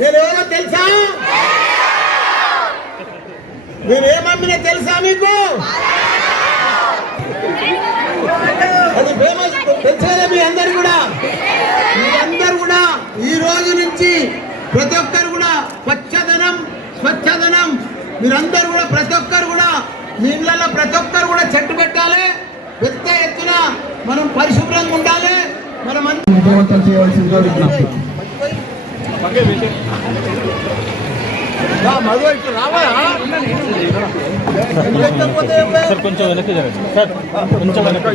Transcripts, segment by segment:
నేనేమో తెలుసా? మీరేమమ్మినా తెలుసా మీకు? అది ఫేమస్ తెలిసేదే మీ అందరు కూడా. మీరందరూ కూడా ఈ రోజు నుంచి ప్రతి ఒక్కరు కూడా స్వచ్ఛదనం స్వచ్ఛదనం మీరందరూ కూడా ప్రతి ఒక్కరు కూడా మీ ఇళ్లలో ప్రతి ఒక్కరు కూడా చెట్టు పెట్టాలి. పెద్ద ఎత్తున మనం పరిశుభ్రంగా ఉండాలి. మనం విజయవంతం చేయవలసిందిగా విజ్ఞప్తి. కొంచెం వెనక్కి సార్, కొంచెం వెనక్కి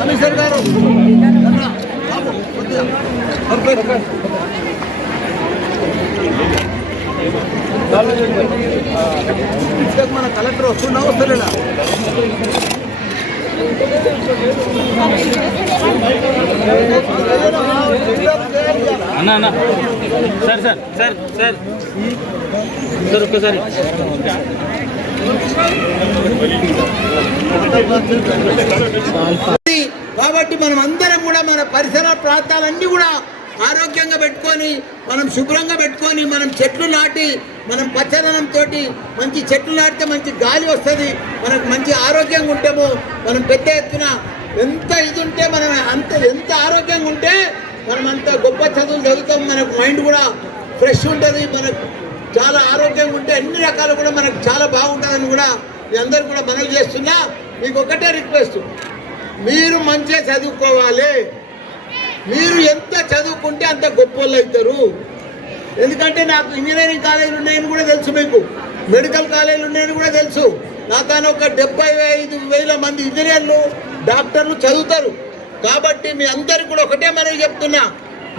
కమిషనర్ గారు మన కలెక్టర్ వస్తున్నా వస్తలేడా? అన్న అన్న sir sir sir sir sir ఒక్కసారి కాబట్టి మనం అందరం కూడా మన పరిసర ప్రాంతాలన్నీ కూడా ఆరోగ్యంగా పెట్టుకొని మనం శుభ్రంగా పెట్టుకొని మనం చెట్లు నాటి మనం పచ్చదనంతో మంచి చెట్లు నాటితే మంచి గాలి వస్తుంది. మనకు మంచి ఆరోగ్యంగా ఉంటాము. మనం పెద్ద ఎత్తున ఎంత ఇది ఉంటే మనం ఎంత ఆరోగ్యంగా ఉంటే మనం అంత గొప్ప చదువులు చదువుతాం. మనకు మైండ్ కూడా ఫ్రెష్ ఉంటుంది. మనకు చాలా ఆరోగ్యంగా ఉంటే అన్ని రకాలు కూడా మనకు చాలా బాగుంటుందని కూడా మీ అందరు కూడా మనవి చేస్తున్నా. మీకు ఒకటే రిక్వెస్ట్, మీరు మంచిగా చదువుకోవాలి. మీరు ఎంత చదువుకుంటే అంత గొప్ప వాళ్ళు అవుతారు. ఎందుకంటే నాకు ఇంజనీరింగ్ కాలేజీలు ఉన్నాయని కూడా తెలుసు, మీకు మెడికల్ కాలేజీలు ఉన్నాయని కూడా తెలుసు. నాకన్నా ఒక 75,000 మంది ఇంజనీర్లు డాక్టర్లు చదువుతారు. కాబట్టి మీ అందరికి కూడా ఒకటే మనకి చెప్తున్నా,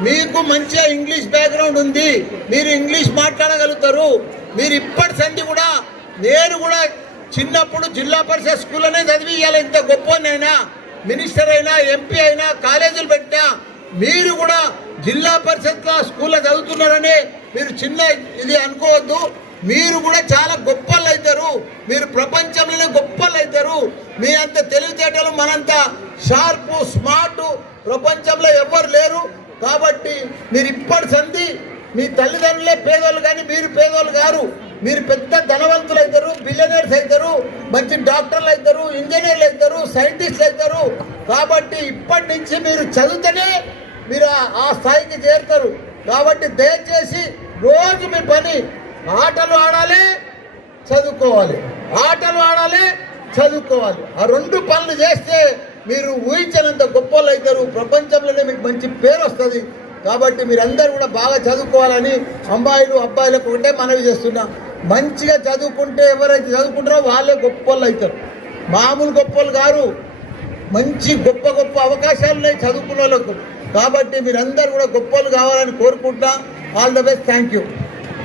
మీకు మంచిగా ఇంగ్లీష్ బ్యాక్గ్రౌండ్ ఉంది, మీరు ఇంగ్లీష్ మాట్లాడగలుగుతారు. మీరు ఇప్పటి సంది కూడా నేను కూడా చిన్నప్పుడు జిల్లా పరిషత్ స్కూల్లోనే చదివియాలి. ఇంత గొప్పనైనా మినిస్టర్ అయినా ఎంపీ అయినా కాలేజీలు పెట్టినా మీరు కూడా జిల్లా పరిషత్ స్కూల్లో చదువుతున్నారని మీరు చిన్న ఇది అనుకోవద్దు. మీరు కూడా చాలా గొప్పలు అవుతారు. మీరు ప్రపంచంలోనే గొప్పలు అవుతారు. మీ అంత తెలివితేటలు మనంత షార్పు స్మార్ట్ ప్రపంచంలో ఎవరు లేరు. కాబట్టి మీరు ఇప్పటి సంధి మీ తల్లిదండ్రులే పేదోళ్ళు కానీ మీరు పేదోళ్ళు గారు. మీరు పెద్ద ధనవంతులు అవుతారు, బిలియనర్స్ అవుతారు, మంచి డాక్టర్లు అవుతారు, ఇంజనీర్లు అవుతారు, సైంటిస్టులు అవుతారు. కాబట్టి ఇప్పటి నుంచి మీరు చదివితేనే మీరు ఆ స్థాయికి చేరుతారు. కాబట్టి దయచేసి రోజు మీ పని ఆటలు ఆడాలి, చదువుకోవాలి. ఆటలు ఆడాలి, చదువుకోవాలి. ఆ 2 పనులు చేస్తే మీరు ఊహించినంత గొప్పలు అవుతారు. ప్రపంచంలోనే మీకు మంచి పేరు వస్తుంది. కాబట్టి మీరందరూ కూడా బాగా చదువుకోవాలని అమ్మాయిలు అబ్బాయిలకు ఒకటే మనవి చేస్తున్నా. మంచిగా చదువుకుంటే ఎవరైతే చదువుకుంటారో వాళ్ళే గొప్పలు అవుతారు. మామూలు గొప్పలు గారు. మంచి గొప్ప గొప్ప అవకాశాలు ఉన్నాయి చదువుకున్న వాళ్ళకు. కాబట్టి మీరందరూ కూడా గొప్పలు కావాలని కోరుకుంటా. All the best. Thank you.